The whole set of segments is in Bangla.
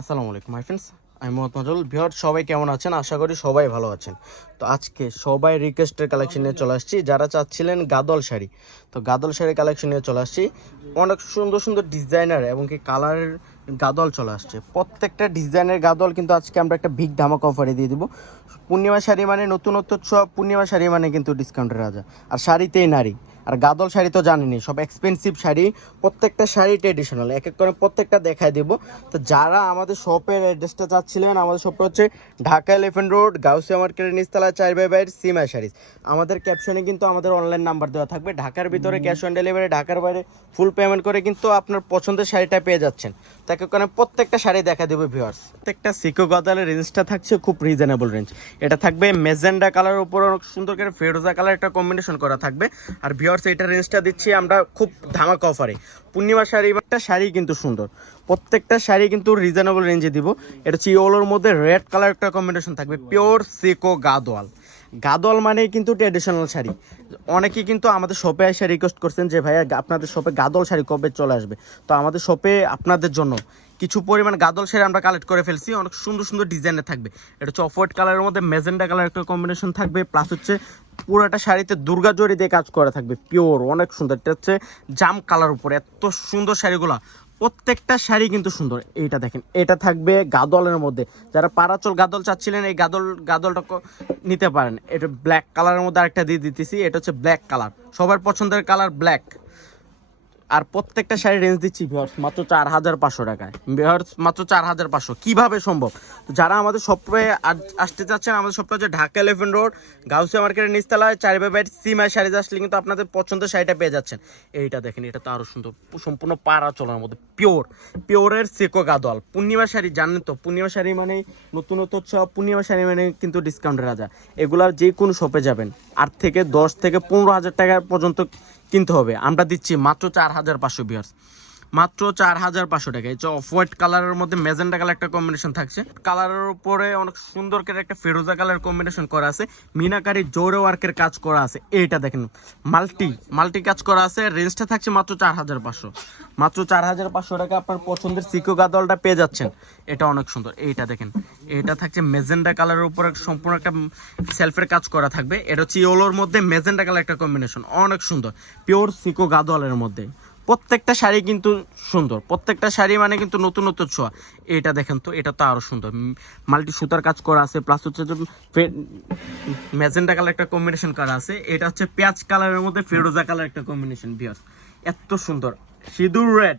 আসসালামু আলাইকুম মাই ফ্রেন্ডস, আমি মোহাম্মদ মাজল। ভিউয়ার সবাই কেমন আছেন? আশা করি সবাই ভালো আছেন। তো আজকে সবাই রিকোয়েস্টের কালেকশন নিয়ে চলে আসছি, যারা চাচ্ছিলেন গাদল শাড়ি। তো গাদল শাড়ি কালেকশন নিয়ে চলে আসছি, অনেক সুন্দর সুন্দর ডিজাইনার এবং কি কালারের গাদল চলে আসছে। প্রত্যেকটা ডিজাইনের গাদল কিন্তু আজকে আমরা একটা বিগ ধামাকা অফারে দিয়ে দিব। পূর্ণিমা শাড়ি মানে নতুনত্ব সব, পূর্ণিমা শাড়ি মানে কিন্তু ডিসকাউন্টের রাজা, আর শাড়িতেই নারী। আর গাদল শাড়ি তো জানেনি, সব এক্সপেন্সিভ শাড়ি, প্রত্যেকটা শাড়ি ট্রেডিশনাল, এক এক করে প্রত্যেকটা দেখায় দেবো। তো যারা আমাদের শপের অ্যাড্রেসটা চাচ্ছিলেন, আমাদের শপটা হচ্ছে ঢাকা এলিফ্যান্ট রোড, গাউসিয়া মার্কেটের নিচতলা 4/5 সীমা শাড়িজ। আমাদের ক্যাপশনে কিন্তু আমাদের অনলাইন নাম্বার দেওয়া থাকবে। ঢাকার ভিতরে ক্যাশ অন ডেলিভারি, ঢাকার বাইরে ফুল পেমেন্ট করে কিন্তু আপনার পছন্দের শাড়িটা পেয়ে যাচ্ছেন। তো এক এক করে প্রত্যেকটা শাড়ি দেখা দেবো ভিউয়ার্স। প্রত্যেকটা সিকো গাদালের রেঞ্জটা থাকছে খুব রিজনেবল রেঞ্জ। এটা থাকবে মেজেন্ডা কালারের উপর অনেক সুন্দর করে ফেরোজা কালার একটা কম্বিনেশন করা থাকবে। আর ভিউয়ার্স এটা রেঞ্জটা দিচ্ছি আমরা খুব ধামাকা অফারে। পূর্ণিমা শাড়ি, একটা শাড়ি কিন্তু সুন্দর, প্রত্যেকটা শাড়ি কিন্তু রিজনেবল রেঞ্জে দিব। এটা হচ্ছে ইয়েলোর মধ্যে রেড কালার একটা কম্বিনেশন থাকবে, পিওর সিকো গাদোয়াল। গাদোয়াল মানে কিন্তু ট্র্যাডিশনাল শাড়ি। অনেকেই কিন্তু আমাদের শপে এসে রিকোয়েস্ট করছেন যে ভাইয়া আপনাদের শপে গাদল শাড়ি কবে চলে আসবে। তো আমাদের শপে আপনাদের জন্য কিছু পরিমাণ গাদল শাড়ি আমরা কালেক্ট করে ফেলছি, অনেক সুন্দর সুন্দর ডিজাইনের থাকবে। এটা হচ্ছে অফ হোয়াইট কালারের মধ্যে মেজেন্ডা কালার একটা কম্বিনেশন থাকবে, প্লাস হচ্ছে পুরোটা শাড়িতে দুর্গা জরি দিয়ে কাজ করা থাকবে, পিওর অনেক সুন্দর। এটা হচ্ছে জাম কালার উপরে, এত সুন্দর শাড়িগুলো, প্রত্যেকটা শাড়ি কিন্তু সুন্দর। এইটা দেখেন, এটা থাকবে গাদলের মধ্যে। যারা পারাচল গাদল চাচ্ছিলেন, এই গাদলটা নিতে পারেন। এটা ব্ল্যাক কালারের মধ্যে আরেকটা দিয়ে দিতেছি, এটা হচ্ছে ব্ল্যাক কালার, সবার পছন্দের কালার ব্ল্যাক। আর প্রত্যেকটা শাড়ি রেঞ্জ দিচ্ছি ভিউয়ার্স মাত্র 4,500 টাকায়। ভিউয়ার্স মাত্র 4,500, কীভাবে সম্ভব? তো যারা আমাদের শপে আসতে চাচ্ছেন, আমাদের শপটা হচ্ছে ঢাকা এলিফ্যান্ট রোড, গাউসিয়া মার্কেটের নিচতলায় 4/5 সীমা শাড়ি আসলে কিন্তু আপনাদের পছন্দের শাড়িটা পেয়ে যাচ্ছেন। এইটা দেখেন, এটা তো আরও সুন্দর, সম্পূর্ণ পাড়া চলার মধ্যে পিওরের সেকো গাদল। পূর্ণিমা শাড়ি জানেন তো, পূর্ণিমা শাড়ি মানে নতুনত্ব সব, পূর্ণিমা শাড়ি মানে কিন্তু ডিসকাউন্টের রাজা। এগুলা যে কোনো শপে যাবেন 8 থেকে 10 থেকে 15,000 টাকা পর্যন্ত কিনতে হবে, আমরা দিচ্ছি মাত্র 4,500 ভিউয়ার্স, মাত্র 4,500 টাকা। এই যে অফ হোয়াইট কালারের মধ্যে মেজেন্ডা কালার একটা কম্বিনেশন থাকছে, কালারের উপরে অনেক সুন্দর করে একটা ফেরোজা কালার কম্বিনেশন করা আছে, মিনাকারি জোরে ওয়ার্কের কাজ করা আছে। এইটা দেখেন, মাল্টি কাজ করা আছে। রেঞ্জটা থাকছে মাত্র 4,500, মাত্র 4,500 টাকা আপনার পছন্দের সিকো গাদলটা পেয়ে যাচ্ছেন। এটা অনেক সুন্দর। এইটা দেখেন, এটা থাকছে মেজেন্ডা কালারের উপর সম্পূর্ণ একটা সেলফের কাজ করা থাকবে। এটা হচ্ছে ইয়েলোর মধ্যে মেজেন্ডা কালার একটা কম্বিনেশন, অনেক সুন্দর, পিওর সিকো গাদলের মধ্যে। প্রত্যেকটা শাড়ি কিন্তু সুন্দর, প্রত্যেকটা শাড়ি মানে কিন্তু নতুনত্ব ছোঁয়া। এটা দেখেন তো, এটা তো আরও সুন্দর, মাল্টি সুতার কাজ করা আছে, প্লাস হচ্ছে ম্যাজেন্ডা কালার একটা কম্বিনেশন করা আছে। এটা হচ্ছে পেঁয়াজ কালারের মধ্যে ফেরোজা কালার একটা কম্বিনেশন। ভিউয়ার্স এত সুন্দর, সিঁদুর রেড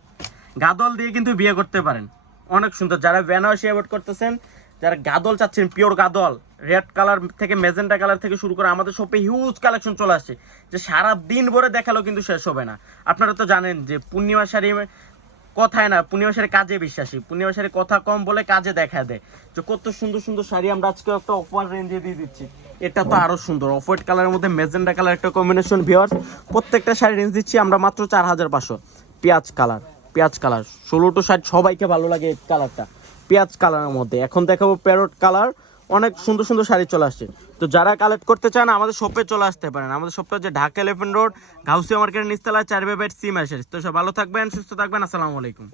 গাদল দিয়ে কিন্তু বিয়ে করতে পারেন, অনেক সুন্দর। যারা বেনারসি অ্যাভয়েড করতেছেন, যারা গাদল চাচ্ছেন, পিওর গাদল, রেড কালার থেকে মেজেন্টা কালার থেকে শুরু করে আমাদের শপে হিউজ কালেকশন চলে আসছে, যে সারা দিন ভরে দেখালেও কিন্তু শেষ হবে না। আপনারা তো জানেন যে পূর্ণিমা শাড়ি কথায় না, পূর্ণিমা শাড়ি কাজে বিশ্বাসী, পূর্ণিমা শাড়ি কথা কম বলে কাজে দেখা দেয়। যে কত সুন্দর সুন্দর শাড়ি আমরা আজকে একটা অফার রেঞ্জে দিয়ে দিচ্ছি। এটা তো আরো সুন্দর, অফ হোয়াইট কালারের মধ্যে মেজেন্টা কালার একটা কম্বিনেশন। ভিউয়ার্স প্রত্যেকটা শাড়ি রেঞ্জ দিচ্ছি আমরা মাত্র 4,500। পেঁয়াজ কালার 16 to 60 সবাইকে ভালো লাগে এই কালারটা, পেঁয়াজ কালারের মধ্যে। এখন দেখাবো প্যারট কালার, অনেক সুন্দর সুন্দর শাড়ি চলে আসছে। তো যারা কালেক্ট করতে চান আমাদের শপে চলে আসতে পারেন। আমাদের শপটা হচ্ছে ঢাকা এলিফ্যান্ট রোড, গাউসিয়া মার্কেটের নিচতলায় 4/5 সীমা শাড়ি। তো সব ভালো থাকবেন, সুস্থ থাকবেন, আসসালামু আলাইকুম।